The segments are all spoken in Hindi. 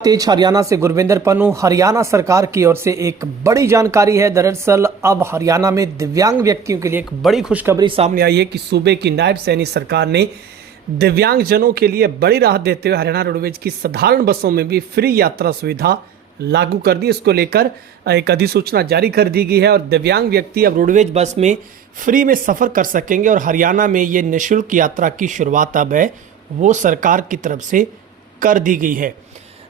तेज हरियाणा से गुरविंदर पन्नू। हरियाणा सरकार की ओर से एक बड़ी जानकारी है। दरअसल अब हरियाणा में दिव्यांग व्यक्तियों के लिए एक बड़ी खुशखबरी सामने आई है कि सूबे की नायब सैनी सरकार ने दिव्यांगजनों के लिए बड़ी राहत देते हुए हरियाणा रोडवेज की साधारण बसों में भी फ्री यात्रा सुविधा लागू कर दी। इसको लेकर एक अधिसूचना जारी कर दी गई है और दिव्यांग व्यक्ति अब रोडवेज बस में फ्री में सफ़र कर सकेंगे और हरियाणा में ये निःशुल्क यात्रा की शुरुआत अब है वो सरकार की तरफ से कर दी गई है।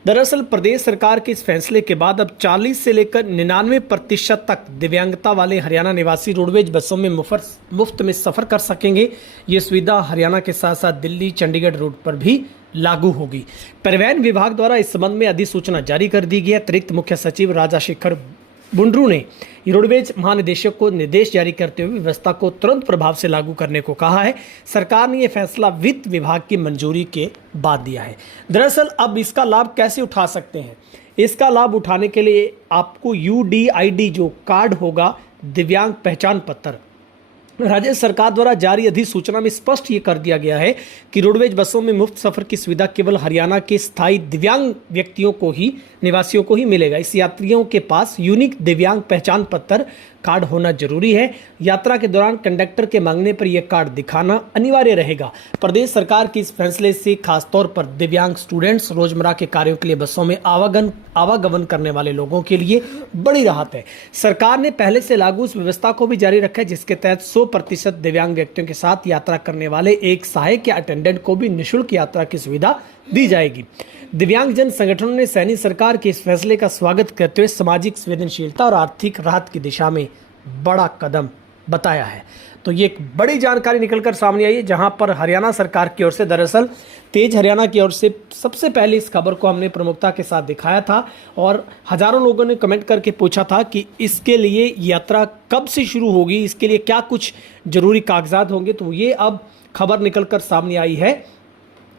दरअसल प्रदेश सरकार के इस फैसले के बाद अब 40 से लेकर 99% तक दिव्यांगता वाले हरियाणा निवासी रोडवेज बसों में मुफ्त में सफ़र कर सकेंगे। ये सुविधा हरियाणा के साथ साथ दिल्ली चंडीगढ़ रूट पर भी लागू होगी। परिवहन विभाग द्वारा इस संबंध में अधिसूचना जारी कर दी गई है। अतिरिक्त मुख्य सचिव राजा शेखर बुंडरू ने रोडवेज महानिदेशक को निर्देश जारी करते हुए व्यवस्था को तुरंत प्रभाव से लागू करने को कहा है। सरकार ने यह फैसला वित्त विभाग की मंजूरी के बाद दिया है। दरअसल अब इसका लाभ कैसे उठा सकते हैं? इसका लाभ उठाने के लिए आपको UDID जो कार्ड होगा, दिव्यांग पहचान पत्र, राज्य सरकार द्वारा जारी अधिसूचना में स्पष्ट ये कर दिया गया है कि रोडवेज बसों में मुफ्त सफर की सुविधा केवल हरियाणा के स्थायी दिव्यांग व्यक्तियों को ही, निवासियों को ही मिलेगा। इस यात्रियों के पास यूनिक दिव्यांग पहचान पत्र कार्ड होना जरूरी है। यात्रा के दौरान कंडक्टर के मांगने पर यह कार्ड दिखाना अनिवार्य रहेगा। प्रदेश सरकार के इस फैसले से खासतौर पर दिव्यांग स्टूडेंट्स, रोजमर्रा के कार्यों के लिए बसों में आवागमन करने वाले लोगों के लिए बड़ी राहत है। सरकार ने पहले से लागू उस व्यवस्था को भी जारी रखा है जिसके तहत 100% दिव्यांग व्यक्तियों के साथ यात्रा करने वाले एक सहायक या अटेंडेंट को भी निःशुल्क यात्रा की सुविधा दी जाएगी। दिव्यांगजन संगठनों ने सैनी सरकार के इस फैसले का स्वागत करते हुए सामाजिक संवेदनशीलता और आर्थिक राहत की दिशा में बड़ा कदम बताया है। तो ये एक बड़ी जानकारी निकलकर सामने आई है, जहां पर हरियाणा सरकार की ओर से, दरअसल तेज हरियाणा की ओर से सबसे पहले इस खबर को हमने प्रमुखता के साथ दिखाया था और हजारों लोगों ने कमेंट करके पूछा था कि इसके लिए यात्रा कब से शुरू होगी, इसके लिए क्या कुछ जरूरी कागजात होंगे। तो ये अब खबर निकलकर सामने आई है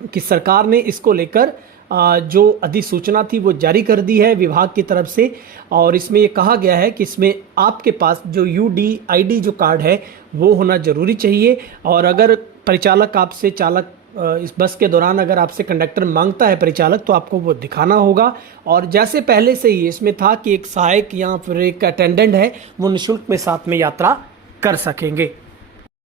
कि सरकार ने इसको लेकर जो अधिसूचना थी वो जारी कर दी है विभाग की तरफ से और इसमें ये कहा गया है कि इसमें आपके पास जो UDID जो कार्ड है वो होना ज़रूरी चाहिए और अगर परिचालक आपसे, चालक इस बस के दौरान अगर आपसे कंडक्टर मांगता है परिचालक, तो आपको वो दिखाना होगा। और जैसे पहले से ही इसमें था कि एक सहायक या फिर एक अटेंडेंट है वो निःशुल्क में साथ में यात्रा कर सकेंगे।